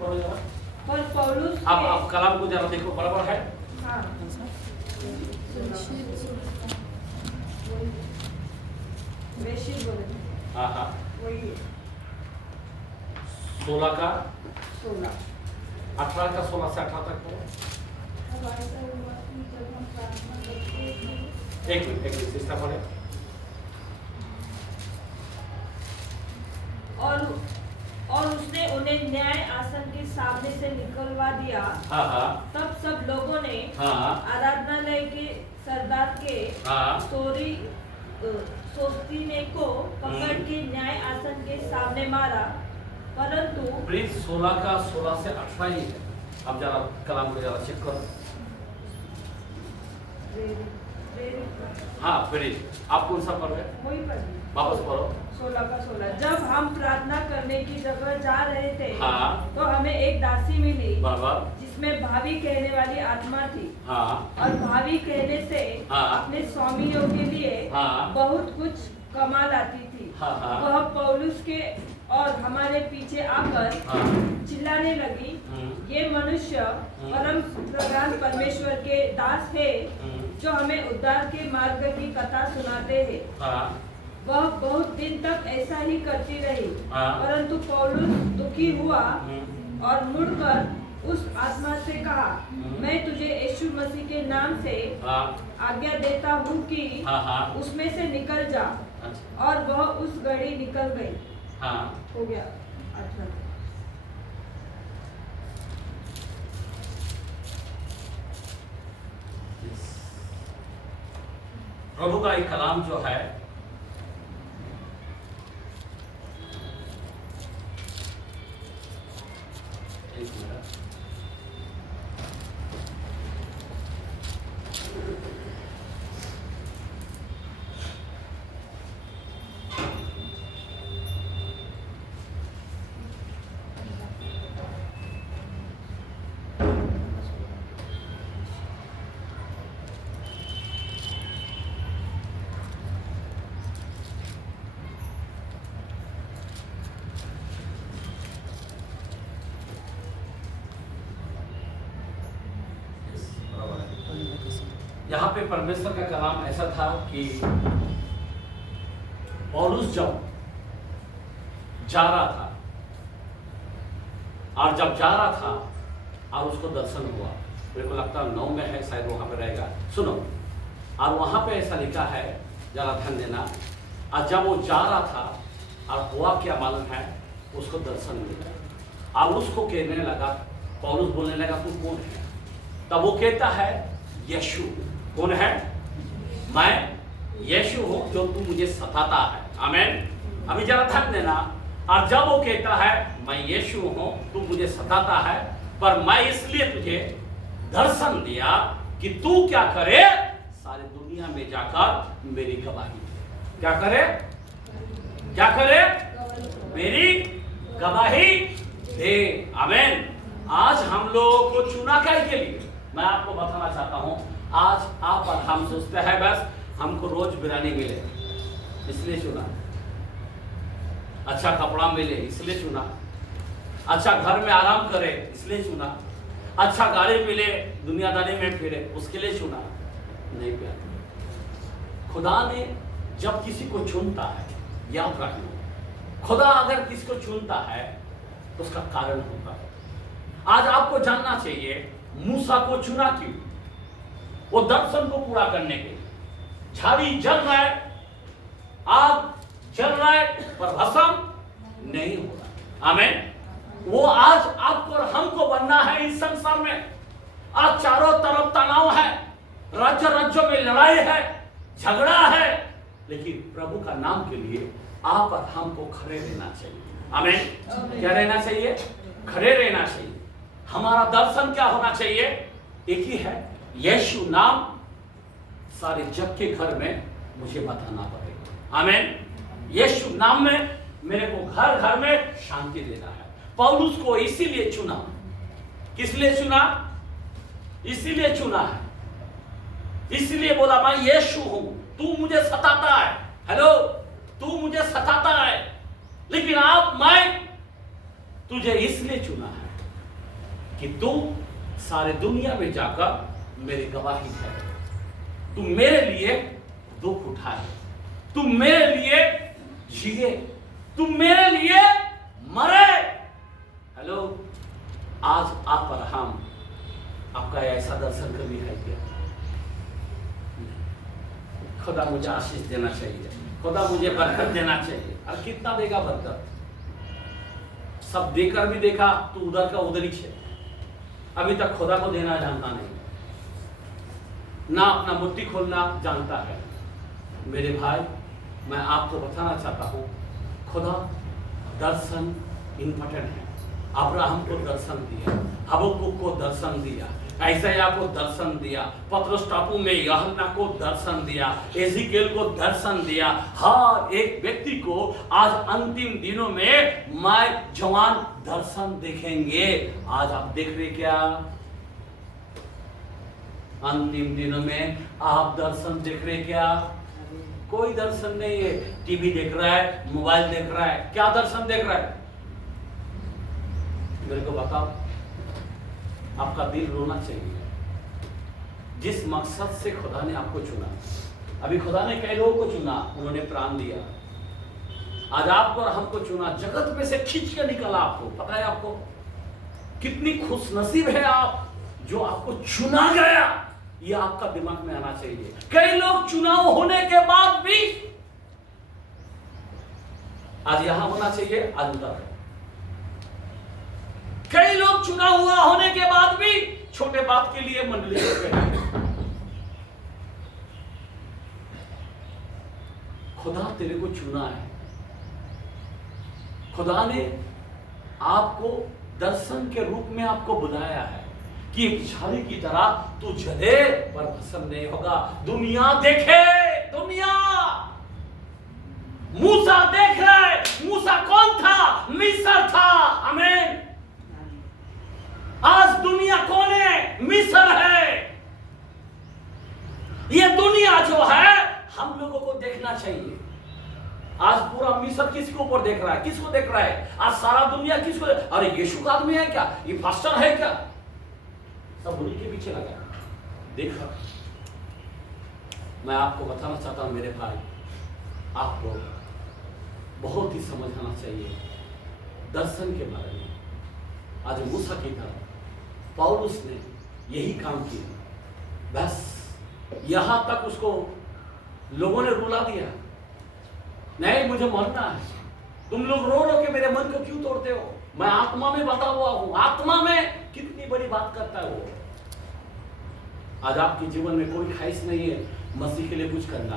पर पौलुस आप कलाम को जरा देखो, बराबर है। हाँ बेशिर बोले हाँ हाँ, वही 16 का 16 18 का 16 से 18 तक पढ़ो। अब ऐसा हुआ कि जब हम प्रार्थना करते थे एक मिनट सिस्टर पढ़े। और उसने उन्हें न्याय आसन के सामने से निकलवा दिया। हाँ हाँ तब सब लोगों ने हाँ आराधनालय के सरदार के हाँ सोस्तीने को पकड़ के न्याय आसन के सामने मारा, परंतु प्लीज 16 का 16 से 18 ही है। अब जरा कलाम को जरा चेक करो। हाँ प्लीज, आप कौन सा पढ़ रहे? वही पर वापस पढ़ो। 16 का 16। जब हम प्रार्थना करने की जगह जा रहे थे हाँ तो हमें एक दासी मिली बराबर। जिसमें भावी कहने वाली आत्मा थी हाँ और भावी कहने से हाँ अपने स्वामियों के लिए हाँ बहुत कुछ कमा लाती थी। हाँ हाँ वह पौलुस के और हमारे पीछे आकर हाँ चिल्लाने लगी, ये मनुष्य परम प्रधान परमेश्वर के दास है जो हमें उद्धार के मार्ग की कथा सुनाते हैं। हाँ वह बहुत दिन तक ऐसा ही करती रही, हाँ। परंतु पौलुस दुखी हुआ और मुड़कर उस आत्मा से कहा, मैं तुझे यीशु मसीह के नाम से हाँ आज्ञा देता हूँ कि हाँ हाँ उसमें से निकल जा। अच्छा और वह उस घड़ी निकल गई। हाँ हो गया 18। प्रभु का एक कलाम जो है एक मिनट, यहाँ पे परमेश्वर का कलाम ऐसा था कि पौलुस जब जा रहा था और जब जा रहा था और उसको दर्शन हुआ, मेरे को लगता है 9 में है शायद, वहां पे रहेगा, सुनो। और वहां पे ऐसा लिखा है, जरा ध्यान देना। और जब वो जा रहा था और हुआ क्या मालूम है, उसको दर्शन मिला और उसको कहने लगा, पौलुस बोलने लगा, तू कौन है? तब वो कहता है, यीशु। कौन है? मैं यीशु हूं जो तू मुझे सताता है। आमीन। अभी जरा ध्यान देना। और जब वो कहता है, मैं यीशु हूं, तू मुझे सताता है, पर मैं इसलिए तुझे दर्शन दिया कि तू क्या करे, सारी दुनिया में जाकर मेरी गवाही दे। क्या करे? क्या करे? मेरी गवाही दे। आमीन। आज हम लोगों को चुना क्या के लिए? मैं आपको बताना चाहता हूं, आज आप और हम सोचते हैं बस हमको रोज बिरयानी मिले इसलिए चुना, अच्छा कपड़ा मिले इसलिए चुना, अच्छा घर में आराम करे इसलिए चुना, अच्छा गाड़ी मिले दुनियादारी में फिरे उसके लिए चुना। नहीं प्यार, खुदा ने जब किसी को चुनता है, याद रखना, खुदा अगर किसी को चुनता है तो उसका कारण होता है। आज आपको जानना चाहिए मूसा को चुना क्यों? वो दर्शन को पूरा करने के लिए। झाड़ी जल रहा है, आग जल रहा है, पर भस्म नहीं हो रहा। आमीन। वो आज आपको और हमको बनना है इस संसार में। आज चारों तरफ तनाव है, राज्य राज्यों में लड़ाई है, झगड़ा है, लेकिन प्रभु का नाम के लिए आप और हमको खड़े रहना चाहिए। आमीन। क्या रहना चाहिए? खड़े रहना चाहिए। हमारा दर्शन क्या होना चाहिए? एक ही है, यीशु नाम सारे जग के घर में मुझे बताना पड़ेगा। आमीन। यीशु नाम में मेरे को घर घर में शांति देना है। पौलुस को इसीलिए चुना। किस लिए चुना? इसीलिए चुना है, इसलिए बोला मैं यीशु हूं, तू मुझे सताता है। हेलो, तू मुझे सताता है, लेकिन आप मैं तुझे इसलिए चुना है कि तू सारे दुनिया में जाकर मेरी गवाही है। तू मेरे लिए दुख उठाए, तू मेरे लिए जिए, तू मेरे लिए मरे। हेलो, आज आप और हम, आपका ऐसा दर्शन कभी है क्या? खुदा मुझे आशीष देना चाहिए, खुदा मुझे बरकत देना चाहिए। और कितना देगा बरकत? सब देकर भी देखा तो उधर का उधर ही है। अभी तक खुदा को देना जानता नहीं, ना अपना मुट्ठी खोलना जानता है। मेरे भाई, मैं आपको बताना चाहता हूं, खुदा दर्शन इंपॉर्टेंट है। अब्राहम को दर्शन दिया, हबक्कुक को दर्शन दिया, ऐसाया को दर्शन दिया, पतरस टापू में यूहन्ना को दर्शन दिया, एजिकेल को दर्शन दिया। हर एक व्यक्ति को आज अंतिम दिनों में मैं जवान दर्शन देखेंगे। आज आप देख रहे क्या? अंतिम दिनों में आप दर्शन देख रहे क्या? कोई दर्शन नहीं है। टीवी देख रहा है, मोबाइल देख रहा है, क्या दर्शन देख रहा है? मेरे को बताओ। आपका दिल रोना चाहिए। जिस मकसद से खुदा ने आपको चुना, अभी खुदा ने कई लोगों को चुना, उन्होंने प्राण दिया। आज आपको और हमको चुना, जगत में से खींच के निकाला आपको। पता है आपको कितनी खुशनसीब है आप जो आपको चुना गया? ये आपका दिमाग में आना चाहिए। कई लोग चुनाव होने के बाद भी आज यहां होना चाहिए, आज उधर है। कई लोग चुना हुआ होने के बाद भी छोटे बात के लिए मंडली में। खुदा तेरे को चुना है। खुदा ने आपको दर्शन के रूप में आपको बुलाया है कि एक झाड़ी की तरह तू जले पर भस्म नहीं होगा। दुनिया देखे, दुनिया मूसा देख रहे। मूसा कौन था? मिस्र था। आमीन। आज दुनिया कौन है? मिस्र है। ये दुनिया जो है हम लोगों को देखना चाहिए। आज पूरा मिस्र किसके ऊपर देख रहा है? किसको देख रहा है? आज सारा दुनिया किसको? अरे यीशु का आदमी है क्या? ये पास्टर है क्या? सब उन्हीं के पीछे लगा। देखा, मैं आपको बताना चाहता हूं मेरे भाई, आपको बहुत ही समझना चाहिए दर्शन के बारे में। आज मूसा की तरह पौलुस ने यही काम किया। बस यहां तक उसको लोगों ने रुला दिया। नहीं, मुझे मरना है। तुम लोग रो रो के मेरे मन को क्यों तोड़ते हो? मैं आत्मा में बता हुआ हूं। आत्मा में कितनी बड़ी बात करता है वो। आज आपके जीवन में कोई ख्वाहिश नहीं है मसीह के लिए कुछ करना।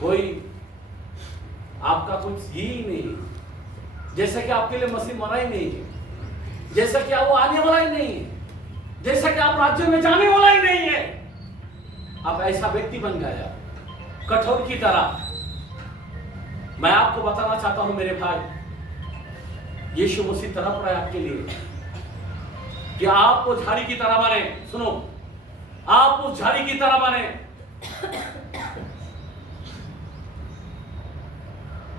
कोई आपका कुछ ही नहीं, जैसा कि आपके लिए मसीह मरा ही नहीं है, जैसा कि वो आने वाला ही नहीं है, जैसा कि आप राज्य में जाने वाला ही नहीं है। आप ऐसा व्यक्ति बन गया, कठोर की तरह। मैं आपको बताना चाहता हूं मेरे भाई, यीशु मसीह तड़प रहा है आपके लिए कि आप वो झाड़ी की तरह बने। सुनो, आप उस झाड़ी की तरह बने।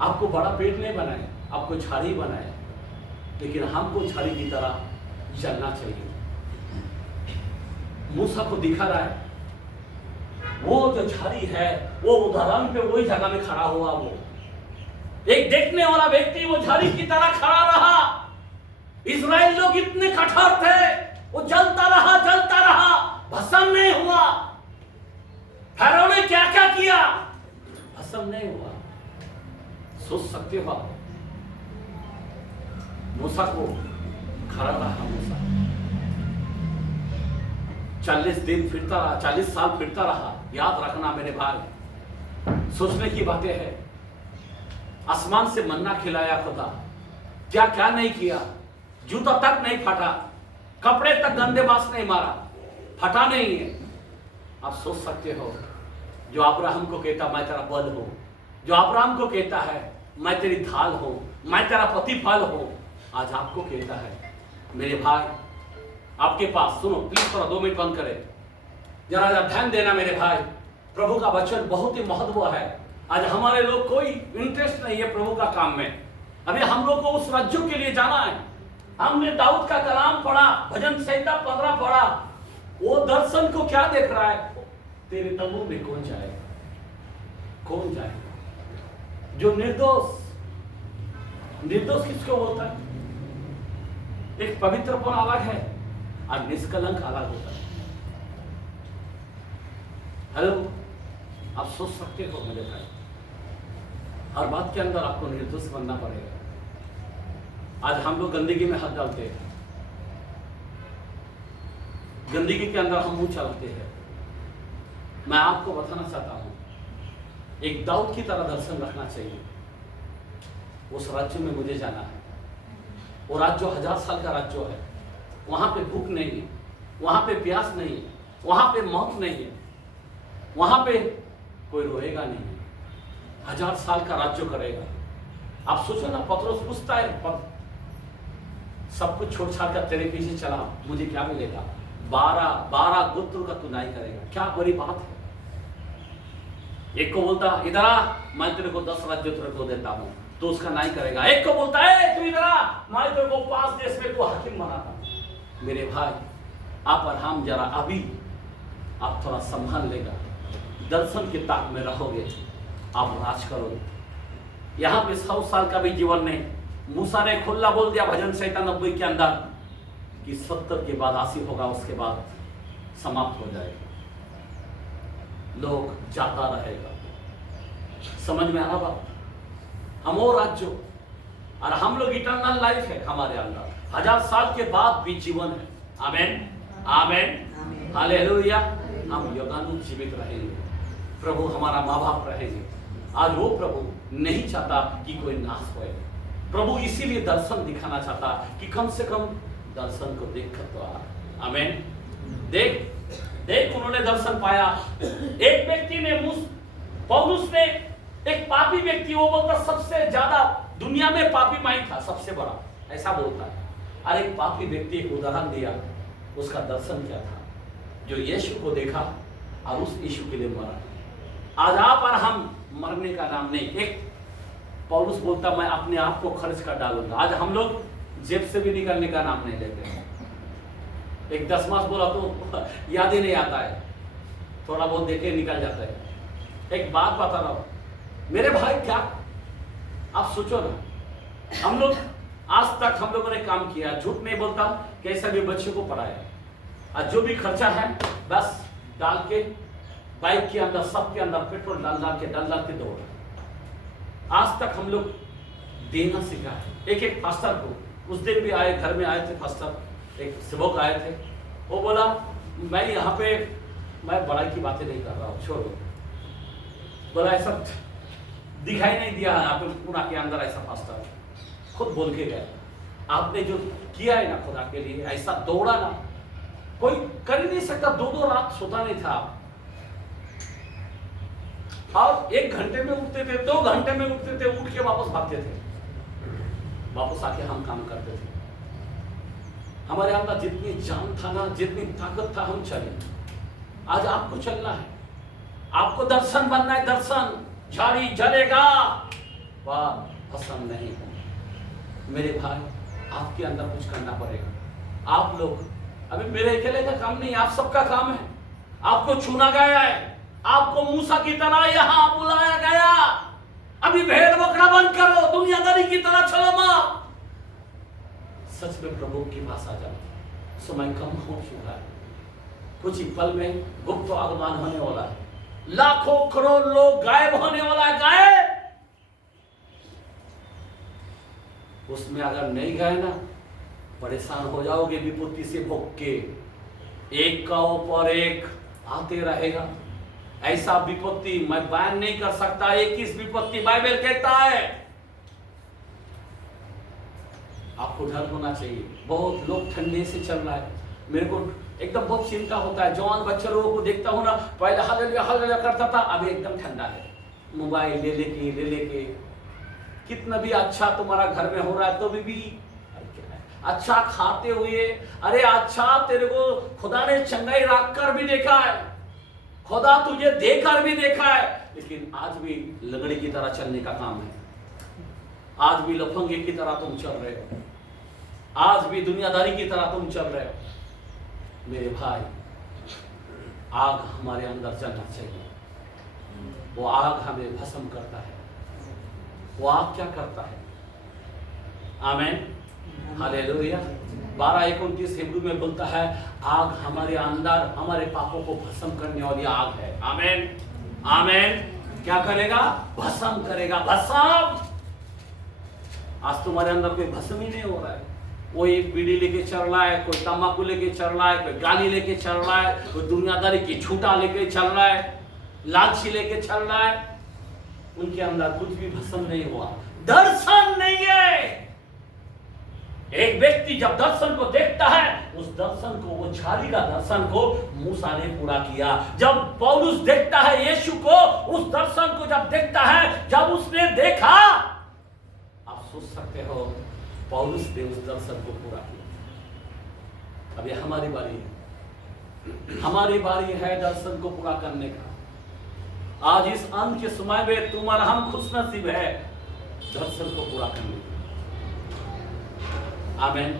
आपको बड़ा पेट नहीं बनाए, आपको झाड़ी बनाए, लेकिन हमको झाड़ी की तरह चलना चाहिए। मूसा को दिखा रहा है, वो जो झाड़ी है वो उदाहरण पे वही जगह में खड़ा हुआ। वो एक देखने वाला व्यक्ति वो झाड़ी की तरह खड़ा रहा। इस्राएल लोग इतने कठोर थे, वो जलता रहा, भस्म नहीं हुआ। फैरो ने क्या क्या किया, भस्म नहीं हुआ। सोच सकते हो आप, मूसा को खड़ा रहा। मूसा 40 दिन फिरता रहा, 40 साल फिरता रहा। याद रखना मेरे भाई, सोचने की बातें हैं। आसमान से मन्ना खिलाया खुदा, क्या क्या नहीं किया। जूता तक नहीं फटा, कपड़े तक गंदे बास नहीं मारा, फटा नहीं है। आप सोच सकते हो, जो अब्राहम को कहता मैं तेरा बल हूं, जो अब्राहम को कहता है मैं तेरी ढाल हूं, मैं तेरा प्रतिफल हूं, आज आपको कहता है मेरे भाई आपके पास। सुनो प्लीज, थोड़ा 2 मिनट बंद करें, जरा ध्यान देना मेरे भाई। प्रभु का वचन बहुत ही महत्व है। आज हमारे लोग कोई इंटरेस्ट नहीं है प्रभु का काम में। अभी हम लोग को उस राज्यों के लिए जाना है। हमने दाऊद का कलाम पढ़ा, भजन संहिता 15 पढ़ा। वो दर्शन को क्या देख रहा है? तेरे तंबू में कौन जाएगा? कौन जाएगा? जो निर्दोष, निर्दोष किसको बोलता है? एक पवित्रपन अलग है और निष्कलंक अलग होता है। हेलो, आप सोच सकते हो मेरे भाई, हर बात के अंदर आपको निर्दोष बनना पड़ेगा। आज हम लोग गंदगी में हाथ डालते हैं, गंदगी के अंदर हम मुंह चलाते हैं। मैं आपको बताना चाहता हूं, एक दाऊद की तरह दर्शन रखना चाहिए। उस राज्य में मुझे जाना है। वो राज्य 1000 साल का राज्य है। वहां पे भूख नहीं है, वहां पे प्यास नहीं है, वहां पे मौत नहीं है, वहां पे कोई रोएगा नहीं, 1000 साल का राज्य करेगा। आप सोचो ना, पतरस पूछता है, सब कुछ छोड़ छाड़ कर तेरे पीछे चला, मुझे क्या मिलेगा? 12 गोत्र का तू नहीं करेगा, क्या बड़ी बात है। एक को बोलता इधर आ, मैं तेरे को 10 राज्य तेरे को देता हूं, तो उसका नहीं करेगा। एक को बोलता है तू इधर आ, मैं तेरे को 5 देश में तू हाकिम बनाता। मेरे भाई, आप और हम जरा अभी आप थोड़ा संभाल लेगा, दर्शन की ताक में रहोगे, आप राज करोगे। यहाँ पे 100 साल का भी जीवन नहीं। मूसा ने खुला बोल दिया भजन संहिता 90 के अंदर कि 70 के बाद 80 होगा, उसके बाद समाप्त हो जाएगा, लोग जाता रहेगा। समझ में आ रहा बात? हम वो राज्य और हम लोग इटर्नल लाइफ है हमारे अंदर, 1000 साल के बाद भी जीवन है। आमेन, आमेन, हालेलुया। हम योगानु जीवित रहेंगे, प्रभु हमारा माँ बाप रहेंगे। आज वो प्रभु नहीं चाहता कि कोई नाश होए। प्रभु इसीलिए दर्शन दिखाना चाहता कि कम से कम दर्शन को देख कर तो आ। आमेन। देख उन्होंने दर्शन पाया। एक व्यक्ति ने, पौलुस ने, एक पापी व्यक्ति, वो बोलता सबसे ज्यादा दुनिया में पापी मैं था, सबसे बड़ा, ऐसा बोलता है। और एक पापी व्यक्ति एक उदाहरण दिया, उसका दर्शन क्या था? जो यीशु को देखा और उस यीशु के लिए मरा। आज आप और हम मरने का नाम नहीं। एक पौलुस बोलता मैं अपने आप को खर्च कर डालूंगा। आज हम लोग जेब से भी निकलने का नाम नहीं लेते। एक 10 मास बोला तो याद ही नहीं आता है, थोड़ा बहुत देखे निकल जाता है। एक बात बता रहा हूं मेरे भाई, क्या आप सोचो ना, हम लोग आज तक हम लोगों ने काम किया, झूठ नहीं बोलता, कैसे भी बच्चों को पढ़ाया, और जो भी खर्चा है बस डाल के बाइक के अंदर, सबके अंदर पेट्रोल डाल के दौड़। आज तक हम लोग देना सीखा है। एक पास्टर को उस दिन भी आए, घर में आए थे पास्टर, एक सेवक आए थे, वो बोला मैं यहाँ पे, मैं बड़ाई की बातें नहीं कर रहा हूँ, छोड़ो। बोला ऐसा दिखाई नहीं दिया यहाँ पे पूरा के अंदर, ऐसा पास्टर खुद बोल के गया, आपने जो किया है ना खुदा के लिए, ऐसा दौड़ा ना, कोई कर ही नहीं सकता। 2 रात सोता नहीं था आप, और 1 घंटे में उठते थे, 2 घंटे में उठते थे, उठ के वापस भागते थे, वापस आके हम काम करते थे। हमारे अंदर जितनी जान था ना, जितनी ताकत था, हम चले। आज आपको चलना है, आपको दर्शन बनना है। दर्शन झाड़ी जलेगा, वाह पसंद नहीं है। मेरे भाई, आपके अंदर कुछ करना पड़ेगा। आप लोग, अभी मेरे अकेले का काम नहीं, आप सबका काम है। आपको चुना गया है, आपको मूसा की तरह यहां बुलाया गया। अभी भेड़ बकरा बंद करो, दुनियादारी की तरह चलो मत, सच में प्रभु की पास आ जाओ। समय कम हो चुका है, कुछ ही पल में गुप्त आगमन होने वाला है, लाखों करोड़ लोग गायब होने वाला है। गायब, उसमें अगर नहीं गए ना, परेशान हो जाओगे विपत्ति से भोग के, एक का ऊपर एक आते रहेगा। ऐसा विपत्ति मैं बयान नहीं कर सकता। 21 विपत्ति बाइबल कहता है। आपको डर होना चाहिए। बहुत लोग ठंडे से चल रहा है, मेरे को एकदम बहुत चिंता होता है। जवान बच्चे लोगों को देखता हूँ ना, पहले हालेलुया करता था, अभी एकदम ठंडा है। मोबाइल ले लेके कितना भी अच्छा तुम्हारा घर में हो रहा है तो भी अच्छा खाते हुए, अरे अच्छा तेरे को खुदा ने चंगाई रख कर भी देखा है, खुदा तुझे देकर भी देखा है, लेकिन आज भी लगड़ी की तरह चलने का काम है। आज भी लफंगे की तरह तुम चल रहे हो। आज भी दुनियादारी की तरह तुम चल रहे हो, मेरे भाई, आग हमारे अंदर जलना चाहिए। वो आग हमें भस्म करता है। वो आग क्या करता है? आमीन, हालेलुया। 12:29 हिब्रू में बोलता है, आग हमारे अंदर हमारे पापों को भस्म करने वाली आग है। आमीन, आमीन। क्या करेगा? भस्म करेगा, भस्म। आज तुम्हारे अंदर कोई भस्म ही नहीं हो रहा है। कोई बीड़ी लेके चल रहा है, कोई तंबाकू लेके चल रहा है, कोई गाली लेके चल रहा है, कोई दुनियादारी की झूठा लेके चल रहा है, लालची लेके चल रहा है। उनके अंदर कुछ भी भस्म नहीं हुआ, दर्शन नहीं है। एक व्यक्ति जब दर्शन को देखता है, उस दर्शन को, वो छाली का दर्शन को मूसा ने पूरा किया। जब पौलुस देखता है यीशु को, उस दर्शन को जब देखता है, जब उसने देखा, आप सोच सकते हो पौलुस ने उस दर्शन को पूरा किया। अभी हमारी बारी है, हमारी बारी है दर्शन को पूरा करने का। आज इस अंत के समय में तुम और हम खुशनसीब है दर्शन को पूरा करने का। आमीन,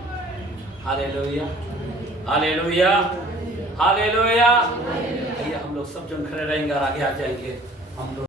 हालेलुया, हालेलुया, हालेलुया। हम लोग सब जन खड़े रहेंगे और आगे आ जाएंगे हम लोग।